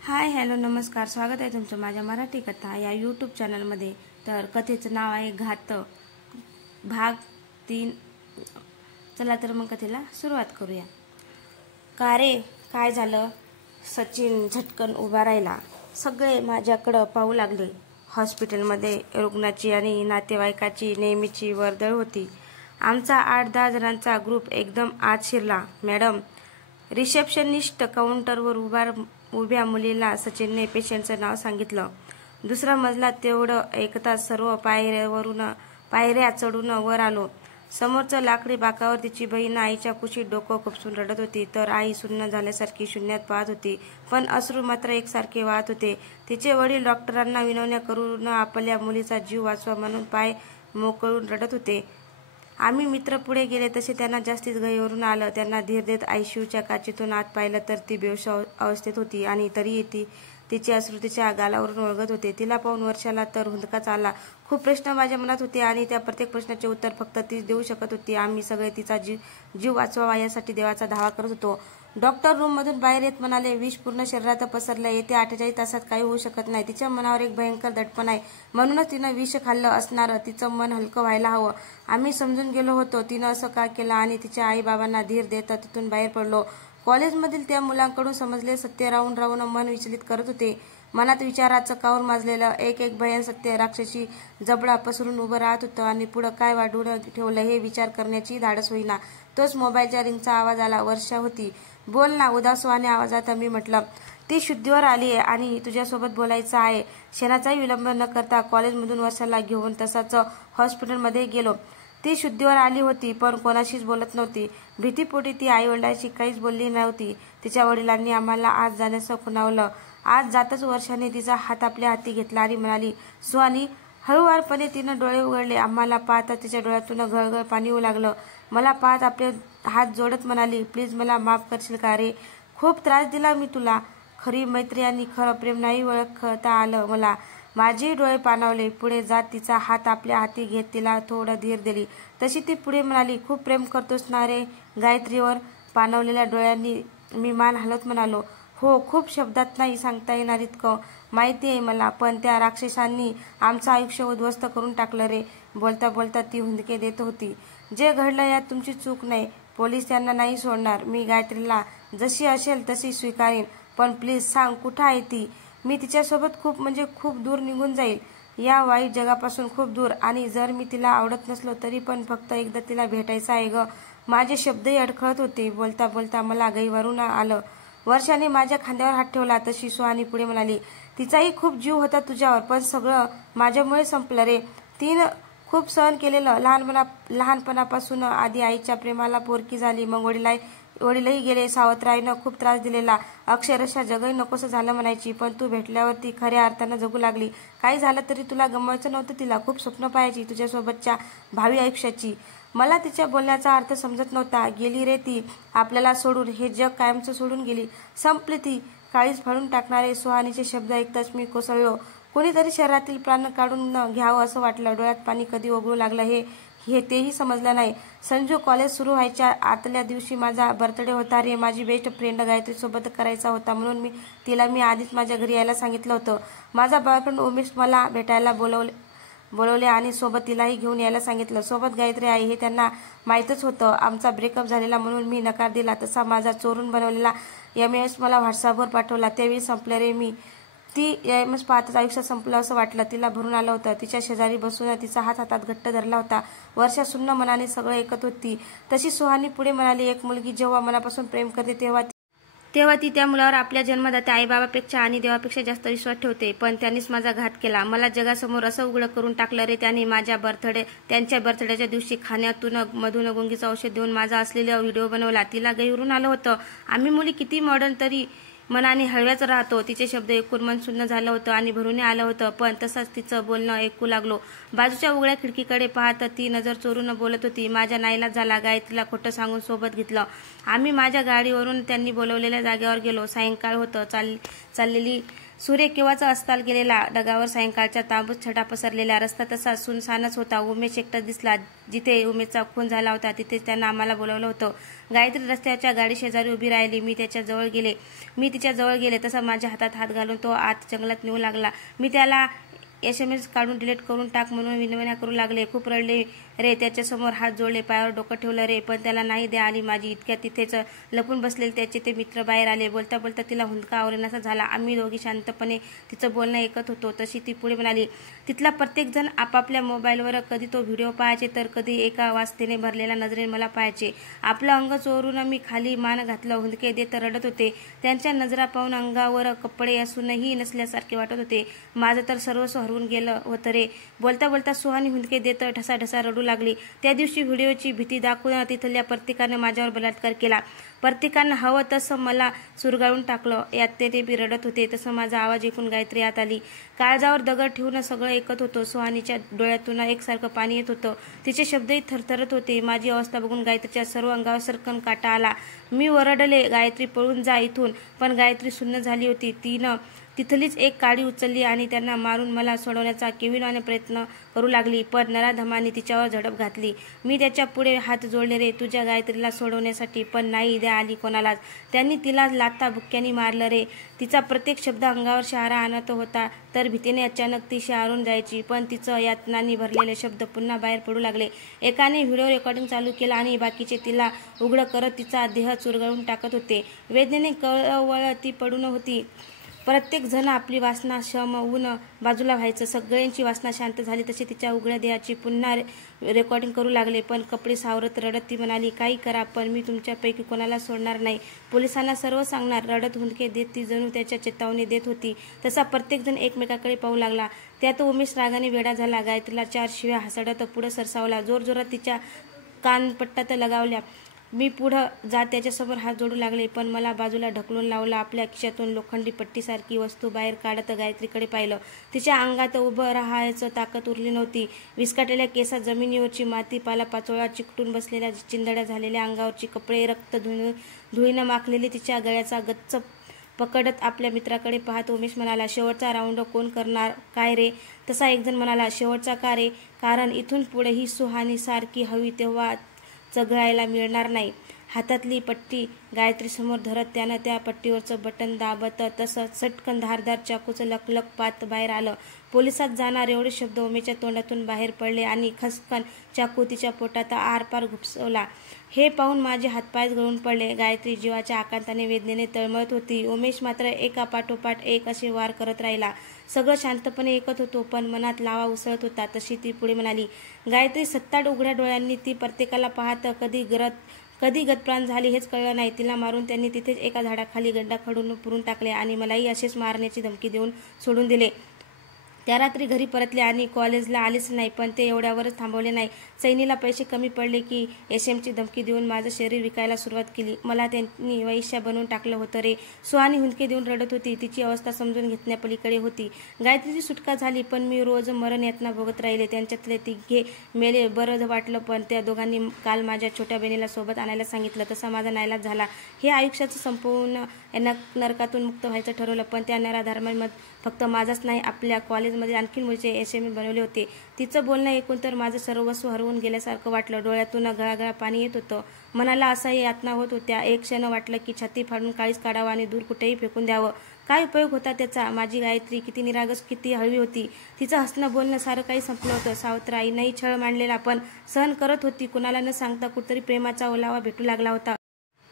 Hi hello नमस्कार, स्वागत आहे तुमचं माझ्या मराठी कथा या यूट्यूब चॅनलमध्ये। तर कथेचं नाव आहे घातक, भाग 3। चला तर मग कथेला सुरुवात करूया। का रे, काय झालं? सचिन झटकन उभा राहिला। सगळे माझ्याकडे पाहू लागले। हॉस्पिटलमध्ये रुग्णाची आणि नातेवाईकाची नेहमीची वर्दळ होती। आमचा 8-10 जणांचा ग्रुप एकदम आत शिरला। मॅडम, रिसेप्शनिस्ट काउंटरवर उभ्या मुलीला सचिनने पेशंटचं नाव सांगितलं। दुसरा मजला तेवढं ऐकताच सर्व पायऱ्या चढून वर आलो। समोरच्या लाकडी बाकावर तिची बहीण आईच्या कुशीत डोकं खुपसून रडत होती, तर आई सुन्न झाल्यासारखी शून्यात पाहत होती, पण अश्रू मात्र एकसारखे वाहत होते। तिचे वडील डॉक्टरांना विनवण्या करून आपल्या मुलीचा जीव वाचवा म्हणून पाय मोकळून रडत होते। आम्ही मित्र पुढे गेले तसे त्यांना जास्तीच गहिवरून आलं। त्यांना धीर देत आयसीयूच्या काचेतून आत पाहिलं तर ती बेहोश अवस्थेत होती आणि तरीही तिचे अश्रू तिच्या गालावरून ओघळत होते। तिला पाहून वर्षाला तर हुंदकाच आला। खूप प्रश्न माझ्या मनात होते आणि त्या प्रत्येक प्रश्नाचे उत्तर फक्त तीच देऊ शकत होती। आम्ही सगळे तिचा जीव वाचवावा यासाठी देवाचा धावा करत होतो। डॉक्टर रूममधून बाहेर येत म्हणाले, विष पूर्ण शरीरात पसरलंय, येत्या 48 तासात काही होऊ शकत नाही। तिच्या मनावर एक भयंकर दडपण आहे, म्हणूनच तिनं विष खाल्लं असणार। तिचं मन हलकं व्हायला हवं। आम्ही समजून गेलो होतो तिनं असं का केलं आणि तिच्या आई बाबांना धीर देत तिथून बाहेर पडलो। कॉलेजमधील त्या मुलांकडून समजले सत्य राहून राहून मन विचलित करत होते। मनात विचाराचं काऊर माजलेलं एक भयान सत्य राक्षसी जबडा पसरून उभं राहत होतं आणि पुढं काय वाढून ठेवलं हे विचार करण्याची धाडस होईना। तोच मोबाईलच्या रिंगचा आवाज आला। वर्षा होती। बोल ना, उदासवाने आवाजात मी म्हटलं। ती शुद्धीवर आली आहे आणि तुझ्यासोबत बोलायचं आहे। क्षणाचाही विलंब न करता कॉलेजमधून वर्षाला घेऊन तसाच हॉस्पिटलमध्ये गेलो। ती शुद्धीवर आली होती, पण कोणाशीच बोलत नव्हती। भीतीपोटी ती आई वडिलांशी काहीच बोलली नव्हती। तिच्या वडिलांनी आम्हाला आत जाण्यास खुणावलं। आत जातच वर्षाने तिचा हात आपल्या हाती घेतला आणि म्हणाली, सुहानी। हळूवारपणे तिनं डोळे उघडले। आम्हाला पाहता तिच्या डोळ्यातून गळगळ पाणी येऊ लागलं। मला पाहत आपले हात जोडत म्हणाली, प्लीज मला माफ करशील का रे? खूप त्रास दिला मी तुला। खरी मैत्री आणि खरं प्रेम नाही ओळखता आलं मला। माझे डोळे पाणावले। पुढे जात तिचा हात आपल्या हाती घेत तिला थोडं धीर दिली। तशी ती पुढे म्हणाली, खूप प्रेम करतोस ना रे गायत्रीवर? पाणावलेल्या डोळ्यांनी मी मान हलवत म्हणालो, हो, खूप शब्दात नाही सांगता येणार इतकं माहिती आहे मला, पण त्या राक्षसांनी आमचं आयुष्य उद्ध्वस्त करून टाकलं रे। बोलता बोलता ती हुंदके देत होती। जे घडलं यात तुमची चूक नाही। पोलीस त्यांना नाही सोडणार। मी गायत्रीला जशी असेल तशी स्वीकारेन, पण प्लीज सांग कुठं आहे ती? मी तिच्यासोबत खूप दूर निघून जाईल, या वाईट जगापासून खूप दूर। आणि जर मी तिला आवडत नसलो तरी पण फक्त एकदा तिला भेटायचं आहे ग। माझे शब्दही अडखळत होते। बोलता बोलता मला गहिवरून आलं। वर्षाने माझ्या खांद्यावर हात ठेवला। तशी सुहानी पुढे म्हणाली, तिचाही खूप जीव होता तुझ्यावर, पण सगळं माझ्यामुळे संपलं रे। तिनं खूप सहन केलेलं। लहानपणापासून आधी आईच्या प्रेमाला पोरकी झाली, मग वडीलही गेले। सावत्राईनं खूप त्रास दिलेला। अक्षरशः जगही नकोसं झालं म्हणायची, पण तू भेटल्यावर ती खऱ्या अर्थानं जगू लागली। काही झालं तरी तुला गमवायचं नव्हतं तिला। खूप स्वप्न पाहायची तुझ्यासोबतच्या भावी आयुष्याची। मला तिच्या बोलण्याचा अर्थ समजत नव्हता। गेली रे ती आपल्याला सोडून, हे जग कायमचं सोडून गेली, संपली ती, काळीच फाडून टाकणारे। सुहानीचे शब्द ऐकताच मी कोसळलो। कोणीतरी शरीरातील प्राण काढून घ्यावं असं वाटलं। डोळ्यात पाणी कधी ओघळू लागलं तेही समजलं नाही। संजू, कॉलेज सुरू व्हायच्या आतल्या दिवशी माझा बर्थडे होता रे। माझी बेस्ट फ्रेंड गायत्री सोबत करायचा होता, म्हणून तिला आधीच माझ्या घरी यायला सांगितलं होतं। माझा बॉयफ्रेंड उमेश मला भेटायला बोलवले आणि सोबत तिलाही घेऊन यायला सांगितलं। सोबत गायत्री आहे हे त्यांना माहीतच होतं। आमचा ब्रेकअप झालेला म्हणून मी नकार दिला तसा माझा चोरून बनवलेला एमएस मला व्हॉट्सअपवर पाठवला। त्यावेळी संपलं रे मी। ती एमएस पाहताच आयुष्य संपलं असं वाटलं। तिला भरून आलं होतं। तिच्या शेजारी बसून तिचा हात हातात घट्ट धरला होता। वर्षा सुन्न मनाने सगळं ऐकत होती। तशी सुहानी पुढे म्हणाली, एक मुलगी जेव्हा मनापासून प्रेम करते तेव्हा ती त्या मुलावर आपल्या जन्मदात्या आईबाबापेक्षा आणि देवापेक्षा जास्त विश्वास ठेवते। पण त्यांनीच माझा घात केला। मला जगासमोर असं उघडं करून टाकलं रे त्यांनी। त्यांच्या बर्थडेच्या दिवशी खाण्यातून मधून गुंगीचं औषध देऊन माझा असलेला व्हिडिओ बनवला। तिला गहिवरून आलं होतं। आम्ही मुली किती मॉडर्न तरी मनाने हळव्याच राहतो। तिचे शब्द ऐकून मन सुन्न झालं होतं आणि भरून आलं होतं, पण तसंच तिचं बोलणं ऐकू लागलो। बाजूच्या उघड्या खिडकीकडे पाहत ती नजर चोरून बोलत होती। माझ्या नाईलाज झाला। गायत्रीला खोटं सांगून सोबत घेतलं। आम्ही माझ्या गाडीवरून त्यांनी बोलवलेल्या जागेवर गेलो। सायंकाळ होतं। चाललेली सूर्य केव्हाचा अस्ताल गेलेला, ढगावर सायंकाळच्या तांबूस छटा पसरलेला. रस्ता तसा सुनसानच होता. उमेश एकटा दिसला. जिथे उमेशचा खून झाला होता तिथे त्यानं आम्हाला बोलावलं होतं. गायत्री रस्त्याच्या गाडी शेजारी उभी राहिली. मी तिच्या जवळ गेले तसा माझ्या हातात हात घालून तो आत जंगलात नेऊ लागला. मी त्याला SMS काढून डिलीट करून टाक म्हणून विनवण्या करू लागले. खूप रडले रे, त्याच्यासमोर हात जोडले, पायावर डोकं ठेवलं रे, पण त्याला नाही द्या आली माझी. इतक्या तिथेच लपून बसलेले त्याचे ते मित्र बाहेर आले. बोलता बोलता तिला हुंदका आवरेनासा झाला. आम्ही दोघी शांतपणे तिचं बोलणं ऐकत होतो. तशी ती पुढे म्हणाली, तिथला प्रत्येक जण आपापल्या मोबाईलवर कधी तो व्हिडिओ पाहायचे तर कधी एका वासतेने भरलेल्या नजरेने मला पाहायचे. आपलं अंग चोरून मी खाली मान घातलं. हुंदके देत रडत होते. त्यांच्या नजरा पाहून अंगावर कपडे असूनही नसल्यासारखे वाटत होते. माझं तर सर्वस्व हरवून गेलं होतं रे. बोलता बोलता सुहानी हुंदके देत ढसाढसा रडू लागली. त्या दिवशी व्हिडिओची भीती दाखवून तिथल्या प्रत्येकानं माझ्यावर बलात्कार केला. प्रत्येकानं हवं तसं मला चुरगाळून टाकलं. यात ते बी रडत होते. तसं माझा आवाज ऐकून गायत्री आत आली. काळजावर दगड ठेवून सगळं ऐकत होतो. सुहानीच्या डोळ्यातून एकसारखं पाणी येत होतं. तिचे शब्दही थरथरत होते. माझी अवस्था बघून गायत्रीच्या सर्व अंगावर सरकन काटा आला. मी ओरडले, गायत्री पळून जा इथून, पण गायत्री सुन्न झाली होती. तिनं तिथलीच एक काडी उचलली आणि त्यांना मारून मला सोडवण्याचा केविलवाने प्रयत्न करू लागली, पण नराधमाने तिच्यावर झडप घातली. मी त्याच्या पुढे हात जोडले रे, तुझ्या गायत्रीला सोडवण्यासाठी, पण नाही द्या आली कोणालाच. त्यांनी तिला लाथा बुक्क्यांनी मारलं रे. तिचा प्रत्येक शब्द अंगावर शहारा आणत होता, तर भीतीने अचानक ती शहारून जायची. पण तिचं यातनांनी भरलेले शब्द पुन्हा बाहेर पडू लागले. एकाने व्हिडिओ रेकॉर्डिंग चालू केलं आणि बाकीचे तिला उघडं करत तिचा देह चुरगळून टाकत होते. वेदनेने कळवळ ती पडून होती. प्रत्येक जण आपली वासना शमवून बाजूला व्हायचं. सगळ्यांची वासना शांत झाली तशी तिच्या उघड्या देहाची पुन्हा रेकॉर्डिंग करू लागले. पण कपडे सावरत रडत ती म्हणाली, काही करा, पण मी तुमच्यापैकी कोणाला सोडणार नाही. पोलिसांना सर्व सांगणार. रडत हुंदके देत ती जणू त्याच्या चेतावणी देत होती. तसा प्रत्येक जण एकमेकाकडे पाहू लागला. त्यात उमेश रागाने वेडा झाला. गायत्रीला 4 शिव्या हसडत पुढे सरसावला. जोरजोरात तिच्या कानपट्टात लगावल्या. मी पुढं जात त्याच्यासमोर हात जोडू लागले, पण मला बाजूला ढकलून लावलं. आपल्या खिशातून लोखंडी पट्टीसारखी वस्तू बाहेर काढत गायत्रीकडे पाहिलं. तिच्या अंगात उभं राहायचं ताकद उरली नव्हती. विस्कटलेल्या केसात जमिनीवरची माती, पालापाचोळा चिकटून बसलेल्या चिंधड्या झालेल्या अंगावरची कपडे, रक्त धुळीनं माखलेली तिच्या गळ्याचा गच्च पकडत आपल्या मित्राकडे पाहत उमेश म्हणाला, शेवटचा राऊंड कोण करणार काय रे? तसा एकजण म्हणाला, शेवटचा का रे? कारण इथून पुढे ही सुहानी सारखी हवी तेव्हा चघळायला मिळणार नाही. हातातली पट्टी गायत्रीसमोर धरत त्यानं त्या पट्टीवरचं बटन दाबत तसं चटकन धारदार चाकूचं लकलक पात बाहेर आलं. पोलिसात जाणार एवढे शब्द उमेशच्या तोंडातून बाहेर पडले आणि खसकन चाकू तिच्या पोटात आरपार घुसवला. हे पाहून माझे हातपायच गळून पडले. गायत्री जीवाच्या आकांताने वेदनेने तळमळत होती. उमेश मात्र एकापाठोपाठ एक असे वार करत राहिला. सगळं शांतपणे ऐकत होतो, पण मनात लावा उसळत होता. तशी ती पुढे म्हणाली, गायत्री सत्ताड उघड्या डोळ्यांनी ती प्रत्येकाला पाहत कधी गतप्राण झाली हेच कळलं नाही. तिला मारून त्यांनी तिथेच एका झाडाखाली गड्डा खडून पुरून टाकले आणि मलाही असेच मारण्याची धमकी देऊन सोडून दिले. त्या रात्री घरी परतले आणि कॉलेजला आलेच नाही. पण ते एवढ्यावरच थांबवले नाही. चैनीला पैसे कमी पडले की SMची धमकी देऊन माझं शरीर विकायला सुरुवात केली. मला त्यांनी वैश्या बनवून टाकलं होतं रे. सुहानी हुंदके देऊन रडत होती. तिची अवस्था समजून घेण्यापलीकडे होती. गायत्रीची सुटका झाली, पण मी रोज मरण यातना भोगत राहिले. त्यांच्यातले तिघे मेले बरं वाटलं, पण त्या दोघांनी काल माझ्या छोट्या बहिणीला सोबत आणायला सांगितलं. तसा माझा नाईलाज झाला. हे आयुष्याचं संपवून नरकातून मुक्त व्हायचं ठरवलं. पण त्या नराधमांमध्ये फक्त माझाच नाही, आपल्या कॉलेजमध्ये आणखी मुलीचे SMS बनवले होते. तिचं बोलणं ऐकून तर माझं सर्वस्व हरवून गेल्यासारखं वाटलं. डोळ्यातून गळागळा पाणी येत होतं. मनाला असाही यातना होत होत्या. एक क्षण वाटलं की छाती फाडून काळीच काढावं आणि दूर कुठेही फेकून द्यावं. काय उपयोग होता त्याचा? माझी गायत्री किती निरागस, किती हळवी होती. तिचं हसणं बोलणं सारं काही संपलं होतं. सावत्राईनंही छळ मांडलेला, पण सहन करत होती. कुणाला न सांगता कुठतरी प्रेमाचा ओलावा भेटू लागला होता.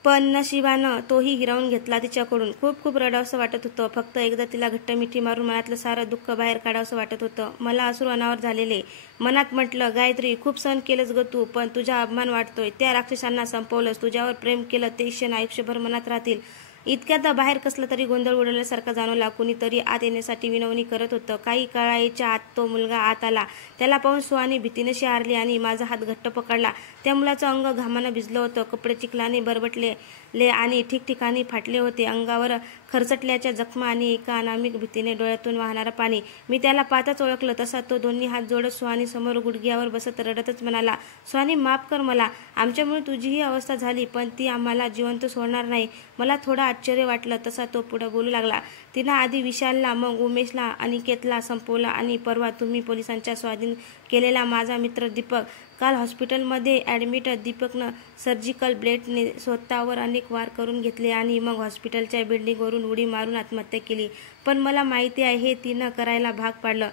पण नशिबानं तोही हिरावून घेतला तिच्याकडून. खूप खूप रडावंसं वाटत होतं. फक्त एकदा तिला घट्ट मिठी मारून मनातलं सारं दुःख बाहेर काढावंसं वाटत होतं. मला अश्रू अनावर झालेले. मनात म्हटलं, गायत्री खूप सहन केलंस ग तू, पण तुझा अभिमान वाटतोय. त्या राक्षसांना संपवलंस. तुझ्यावर प्रेम केलं ते क्षण आयुष्यभर मनात राहतील. इतक्यात बाहेर कसला तरी गोंधळ उडवल्यासारखा जाणवला. कुणीतरी आत येण्यासाठी विनवणी करत होतं. काही काळाच्या आत तो मुलगा आत आला. त्याला पाहून सुहानी भीतीने शहारली आणि माझा हात घट्ट पकडला. त्या मुलाचं अंग घामानं भिजलं होतं. कपडे चिखलाने बरबटले ले आणि ठिकठिकाणी फाटले होते. अंगावर खरचटल्याच्या जखमा आणि एका अनामिक भीतीने डोळ्यातून वाहणारं पाणी. मी त्याला पाहताच ओळखलं. तसा तो दोन्ही हात जोडत सुहानी समोर गुडघ्यावर बसत रडतच म्हणाला, सुहानी माफ कर मला. आमच्यामुळे तुझी ही अवस्था झाली, पण ती आम्हाला जिवंत सोडणार नाही. मला थोडं आश्चर्य वाटलं. तसा तो पुढे बोलू लागला, तिनं आधी विशालला, मग उमेशला, अनिकेतला संपवलं आणि परवा तुम्ही पोलिसांच्या स्वाधीन केलेला माझा मित्र दीपक. काल हॉस्पिटलमध्ये ॲडमिट. दीपकनं सर्जिकल ब्लेडने स्वतःवर अनेक वार करून घेतले आणि मग हॉस्पिटलच्या बिल्डिंगवरून उडी मारून आत्महत्या केली. पण मला माहिती आहे हे तिनं करायला भाग पाडलं.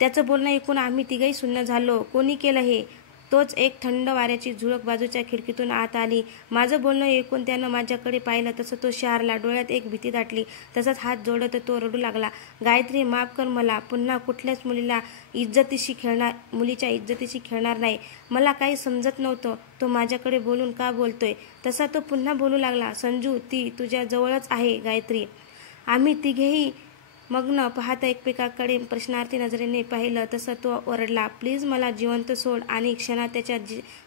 त्याचं बोलणं ऐकून आम्ही तिघही सुन्न झालो. कोणी केलं हे? तोच एक थंड वाऱ्याची झुळूक बाजूच्या खिडकीतून आत आली. माझं बोलणं ऐकून त्यानं माझ्याकडे पाहिलं. तसं तो शहारला. डोळ्यात एक भीती दाटली. तसंच हात जोडत तो रडू लागला, गायत्री माफ कर मला. पुन्हा कुठल्याच मुलीच्या इज्जतीशी खेळणार नाही. मला काही समजत नव्हतं. तो माझ्याकडे बोलून का बोलतोय? तसा तो पुन्हा बोलू लागला, संजू ती तुझ्या जवळच आहे गायत्री. आम्ही तिघेही मग्न पाहता एकमेकाकडे प्रश्नार्थी नजरेने पाहिलं. तसं तो ओरडला, प्लीज मला जिवंत सोड. आणि क्षणात त्याच्या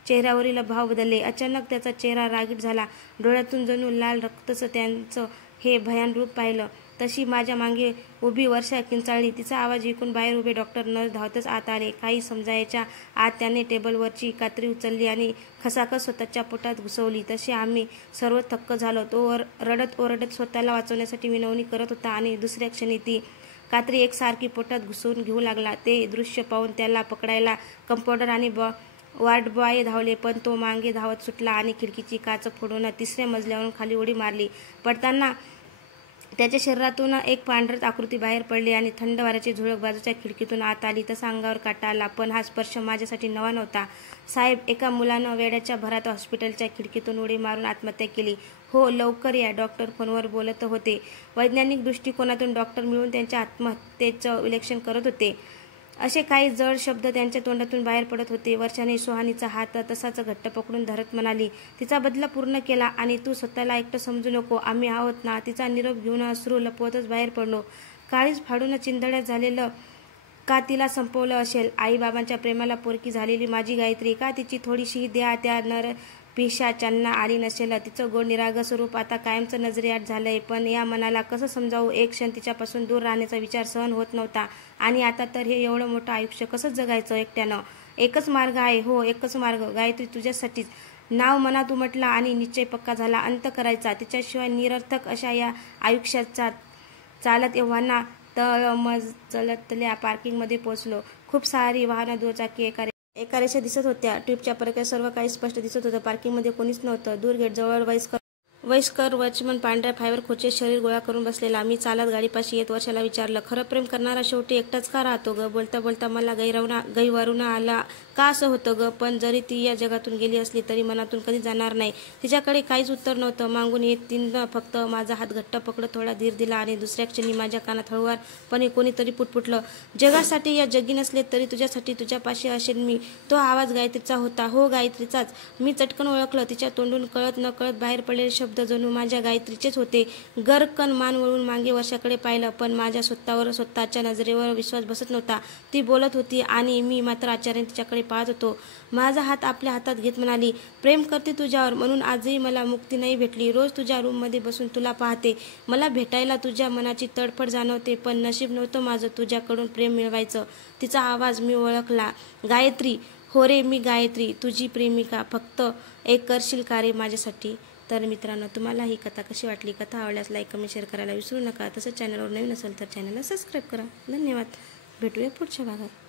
चेहऱ्यावरील भाव बदलले. अचानक त्याचा चेहरा रागीट झाला. डोळ्यातून जणू लाल रक्तच. त्यांचं हे भयान रूप पाहिलं तशी माझ्या मागे उभी वर्षा किंचाळली. तिचा आवाज ऐकून बाहेर उभे डॉक्टर नर्स धावतच आत आले. काही समजायच्या आत त्याने टेबलवरची कात्री उचलली आणि खसाखस स्वतःच्या पोटात घुसवली. तसे आम्ही सर्व थक्क झालो. तो रडत ओरडत स्वतःला वाचवण्यासाठी विनवणी करत होता आणि दुसऱ्या क्षणी ती कात्री एकसारखी पोटात घुसवून घेऊ लागला. ते दृश्य पाहून त्याला पकडायला कंपाऊंडर आणि वार्ड बॉय धावले, पण तो मागे धावत सुटला आणि खिडकीची काच फोडून 3ऱ्या मजल्यावरून खाली उडी मारली. पडताना त्याच्या शरीरातून एक पांढरट आकृती बाहेर पडली आणि थंड वाऱ्याची झुळूक बाजूच्या खिडकीतून आत आली. तसा अंगावर काटा आला. पण हा स्पर्श माझ्यासाठी नवा नव्हता. साहेब, एका मुलानं वेड्याच्या भरात हॉस्पिटलच्या खिडकीतून उडी मारून आत्महत्या केली. हो, लवकर या. डॉक्टर फोनवर बोलत होते. वैज्ञानिक दृष्टिकोनातून डॉक्टर मिळून त्यांच्या आत्महत्येचं विश्लेषण करत होते. असे काही जड शब्द त्यांच्या तोंडातून बाहेर पडत होते. वर्षाने सुहानीचा हात तसाच घट्ट पकडून धरत म्हणाली, तिचा बदला पूर्ण केला आणि तू स्वतःला एकटं समजू नको. आम्ही आहोत ना. तिचा निरोप घेऊन अश्रू लपवतच बाहेर पडलो. काळीज फाडून चिंधड्यात झालेलं का तिला संपवलं असेल? आईबाबांच्या प्रेमाला पोरकी झालेली माझी गायत्री का तिची थोडीशी द्या त्या पिशाच्यांना आली नसेल? तिचं गोड निरागस रूप आता कायमचं नजरेआड झालंय. पण या मनाला कसं समजावू? एक क्षण तिच्यापासून दूर राहण्याचा विचार सहन होत नव्हता. आणि आता तर हे एवढं मोठं आयुष्य कसं जगायचं एकट्यानं? एकच मार्ग आहे. हो, एकच मार्ग गायत्री, तुझ्यासाठीच. नाव मनात उमटला आणि निश्चय पक्का झाला. अंत करायचा. तिच्याशिवाय निरर्थक अशा या आयुष्याचा चालत एव्हाना तळमजलतल्या पार्किंगमध्ये पोहोचलो. खूप सारी वाहनं, दुचाकी एका रेषा दिसत होत्या. ट्यूबच्या परक्यात सर्व काही स्पष्ट दिसत होतं. पार्किंगमध्ये कोणीच नव्हतं. दूर गेटजवळ वयस्कर वॉचमन पांढऱ्या फायबर खोचे शरीर गोळा करून बसलेला. मी चालत गाडीपाशी येत वर्षाला विचारलं, खरं प्रेम करणारा शेवटी एकटाच का राहतो ग? बोलता बोलता मला गैरवरून आला. का असं होतं ग? पण जरी ती या जगातून गेली असली तरी मनातून कधी जाणार नाही. तिच्याकडे काहीच उत्तर नव्हतं. मागून येत तिनं फक्त माझा हात घट्ट पकडत थोडा धीर दिला आणि दुसऱ्या क्षणी माझ्या कानात हळुवारपणे कोणीतरी पुटपुटलं, जगासाठी या जगी नसले तरी तुझ्यासाठी तुझ्यापाशी असेल मी. तो आवाज गायत्रीचा होता. हो, गायत्रीचाच. मी चटकन ओळखलं. तिच्या तोंडून कळत न कळत बाहेर पडलेले शब्द जणू माझ्या गायत्रीचेच होते. गरकन मान वळून मागे वर्षाकडे पाहिलं, पण माझ्या स्वतःच्या नजरेवर विश्वास बसत नव्हता. ती बोलत होती आणि मी मात्र आश्चर्याने तिच्याकडे पाहत होतो. माझा हात आपल्या हातात घेत म्हणाली, प्रेम करते तुझ्यावर, म्हणून आजही मला मुक्ती नाही भेटली. रोज तुझ्या रूममध्ये बसून तुला पाहते. मला भेटायला तुझ्या मनाची तडफड जाणवते, पण नशीब नव्हतं माझं तुझ्याकडून प्रेम मिळवायचं. तिचा आवाज मी ओळखला. गायत्री. हो रे, मी गायत्री, तुझी प्रेमिका. फक्त एक करशील का रे माझ्यासाठी? तर मित्रांनो, तुम्हाला ही कथा कशी वाटली? कथा आवडल्यास लाईक, कमेंट, शेअर करायला विसरू नका. तसंच चॅनलवर नवीन असेल तर चॅनलला सबस्क्राईब करा. धन्यवाद. भेटूया पुढच्या भागात.